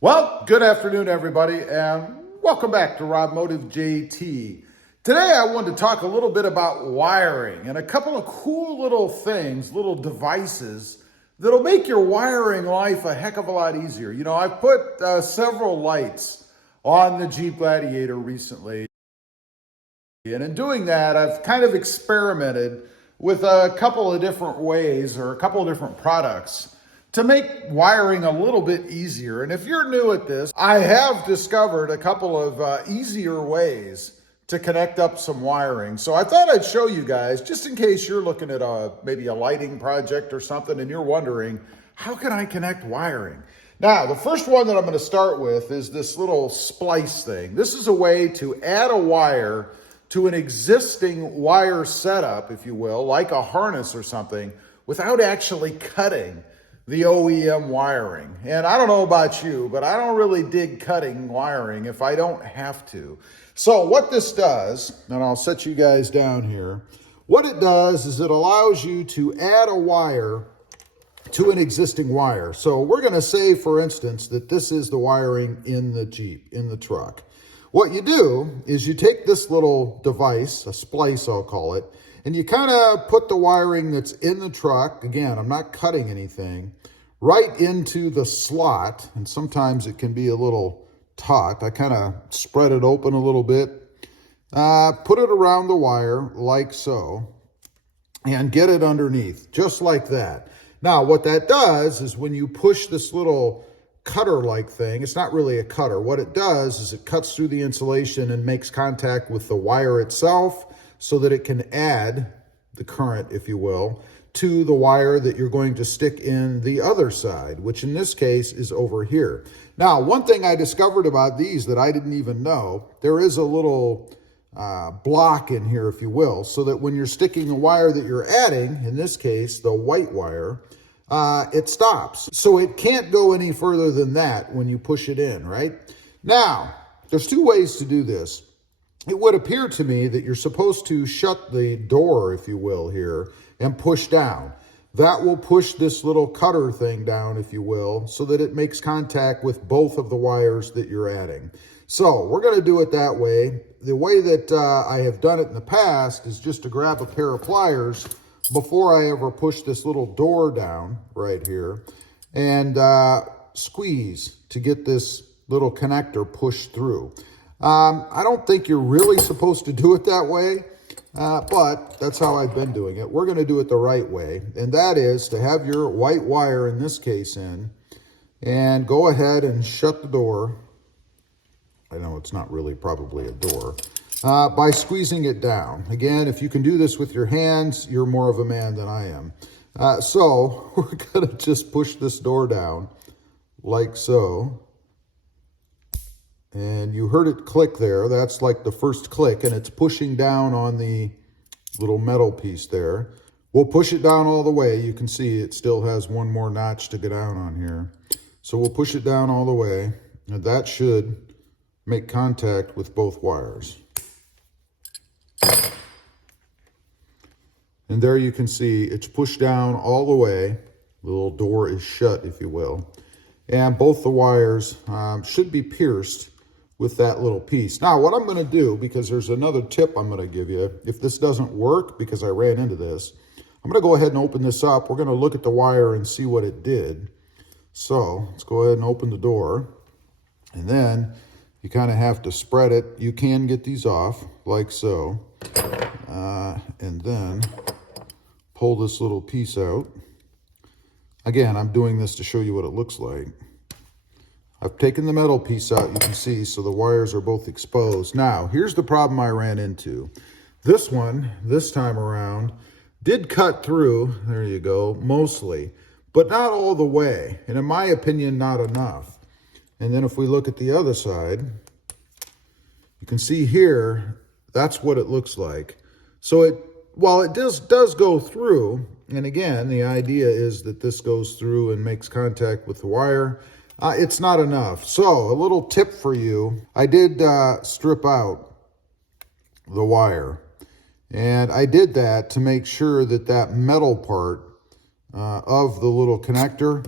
Well, good afternoon, everybody, and welcome back to Automotive JT. Today, I wanted to talk a little bit about wiring and a couple of cool little things, little devices that'll make your wiring life a heck of a lot easier. You know, I've put several lights on the Jeep Gladiator recently, and in doing that, I've kind of experimented with a couple of different ways or a couple of different products to make wiring a little bit easier. And if you're new at this, I have discovered a couple of easier ways to connect up some wiring. So I thought I'd show you guys, just in case you're looking at maybe a lighting project or something and you're wondering, how can I connect wiring? Now, the first one that I'm going to start with is this little splice thing. This is a way to add a wire to an existing wire setup, if you will, like a harness or something, without actually cutting the OEM wiring. And I don't know about you, but I don't really dig cutting wiring if I don't have to. So what this does, and I'll set you guys down here, what it does is it allows you to add a wire to an existing wire. So we're gonna say, for instance, that this is the wiring in the Jeep, in the truck. What you do is you take this little device, a splice I'll call it, and you kind of put the wiring that's in the truck, again, I'm not cutting anything, right into the slot, and sometimes it can be a little taut. I kind of spread it open a little bit, put it around the wire like so, and get it underneath, just like that. Now, what that does is when you push this little cutter-like thing, it's not really a cutter. What it does is it cuts through the insulation and makes contact with the wire itself, so that it can add the current, if you will, to the wire that you're going to stick in the other side, which in this case is over here. Now, one thing I discovered about these that I didn't even know, there is a little block in here, if you will, so that when you're sticking a wire that you're adding, in this case, the white wire, it stops. So it can't go any further than that when you push it in, right? Now, there's two ways to do this. It would appear to me that you're supposed to shut the door, if you will, here, and push down. That will push this little cutter thing down, if you will, so that it makes contact with both of the wires that you're adding. So we're going to do it that way. The way that I have done it in the past is just to grab a pair of pliers before I ever push this little door down right here and squeeze to get this little connector pushed through. I don't think you're really supposed to do it that way, but that's how I've been doing it. We're going to do it the right way, and that is to have your white wire, in this case, in, and go ahead and shut the door. I know it's not really probably a door, by squeezing it down. Again, if you can do this with your hands, you're more of a man than I am. So we're going to just push this door down like so. And you heard it click there. That's like the first click, and it's pushing down on the little metal piece there. We'll push it down all the way. You can see it still has one more notch to go down on here. So we'll push it down all the way, and that should make contact with both wires. And there you can see it's pushed down all the way. The little door is shut, if you will. And both the wires should be pierced with that little piece. Now, what I'm going to do, because there's another tip I'm going to give you, if this doesn't work, because I ran into this, I'm going to go ahead and open this up. We're going to look at the wire and see what it did. So let's go ahead and open the door. And then you kind of have to spread it. You can get these off like so. And then pull this little piece out. Again, I'm doing this to show you what it looks like. I've taken the metal piece out, you can see, so the wires are both exposed. Now, here's the problem I ran into. This one, this time around, did cut through, there you go, mostly, but not all the way, and in my opinion, not enough. And then if we look at the other side, you can see here, that's what it looks like. So while it does go through, and again, the idea is that this goes through and makes contact with the wire, it's not enough. So a little tip for you, I did strip out the wire And I did that to make sure that that metal part of the little connector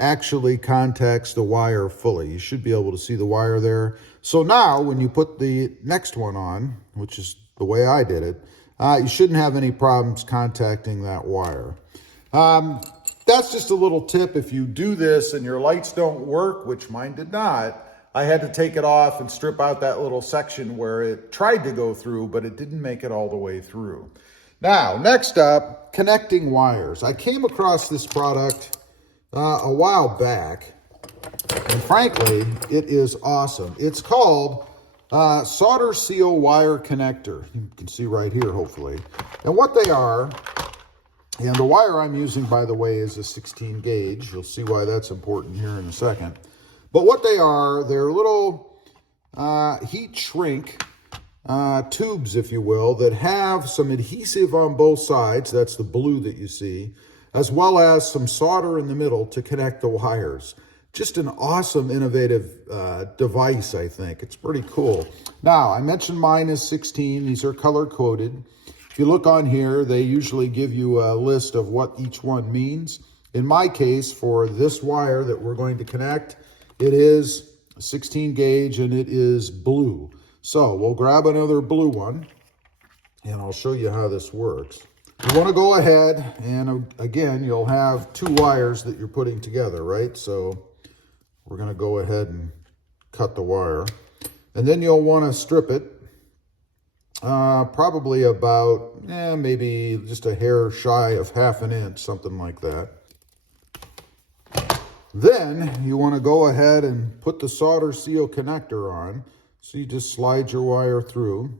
actually contacts the wire fully. You should be able to see the wire there. So now when you put the next one on, which is the way I did it, you shouldn't have any problems contacting that wire. That's just a little tip. If you do this and your lights don't work, which mine did not, I had to take it off and strip out that little section where it tried to go through, but it didn't make it all the way through. Now, next up, connecting wires. I came across this product a while back, and frankly, it is awesome. It's called Solder Seal Wire Connector. You can see right here, hopefully. And what they are, and the wire I'm using, by the way, is a 16 gauge. You'll see why that's important here in a second. But what they are, they're little heat shrink tubes, if you will, that have some adhesive on both sides. That's the blue that you see, as well as some solder in the middle to connect the wires. Just an awesome, innovative device, I think. It's pretty cool. Now, I mentioned mine is 16. These are color-coded. If you look on here, they usually give you a list of what each one means. In my case, for this wire that we're going to connect, it is 16 gauge and it is blue. So we'll grab another blue one and I'll show you how this works. You want to go ahead and again, you'll have two wires that you're putting together, right? So we're going to go ahead and cut the wire. And then you'll want to strip it probably about maybe just a hair shy of ½ an inch, something like that. Then you want to go ahead and put the solder seal connector on. So you just slide your wire through.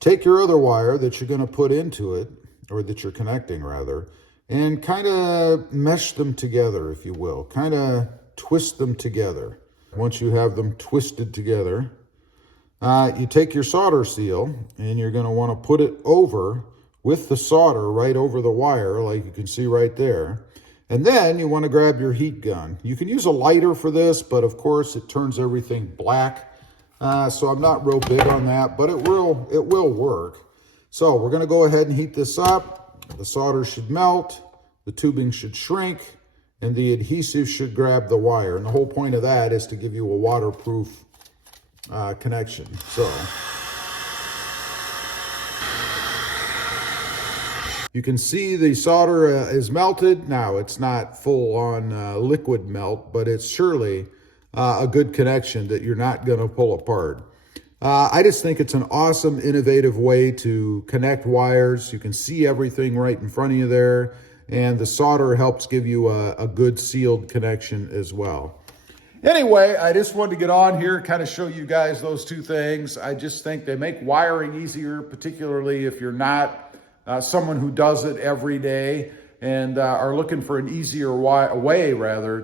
Take your other wire that you're going to put into it, or that you're connecting rather, and kind of mesh them together, if you will. Kind of twist them together. Once you have them twisted together, you take your solder seal and you're going to want to put it over with the solder right over the wire, like you can see right there. And then you want to grab your heat gun. You can use a lighter for this, but of course it turns everything black. So I'm not real big on that, but it will work. So we're going to go ahead and heat this up. The solder should melt, the tubing should shrink, and the adhesive should grab the wire. And the whole point of that is to give you a waterproof connection. So you can see the solder is melted. Now, it's not full on liquid melt, but it's surely a good connection that you're not going to pull apart. I just think it's an awesome, innovative way to connect wires. You can see everything right in front of you there, and the solder helps give you a good sealed connection as well. Anyway, I just wanted to get on here, kind of show you guys those two things. I just think they make wiring easier, particularly if you're not someone who does it every day and are looking for an easier way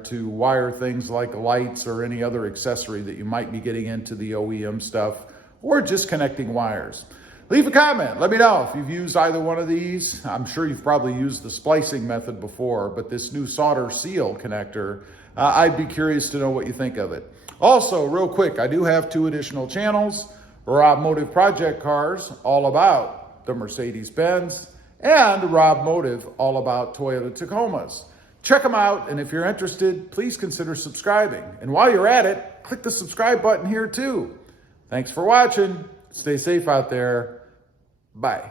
to wire things like lights or any other accessory that you might be getting into the OEM stuff, or just connecting wires. Leave a comment. Let me know if you've used either one of these. I'm sure you've probably used the splicing method before, but this new solder seal connector, I'd be curious to know what you think of it. Also, real quick, I do have 2 additional channels. Automotive Project Cars, all about the Mercedes-Benz, and Rob Motive, all about Toyota Tacomas. Check them out, and if you're interested, please consider subscribing. And while you're at it, click the subscribe button here too. Thanks for watching. Stay safe out there. Bye.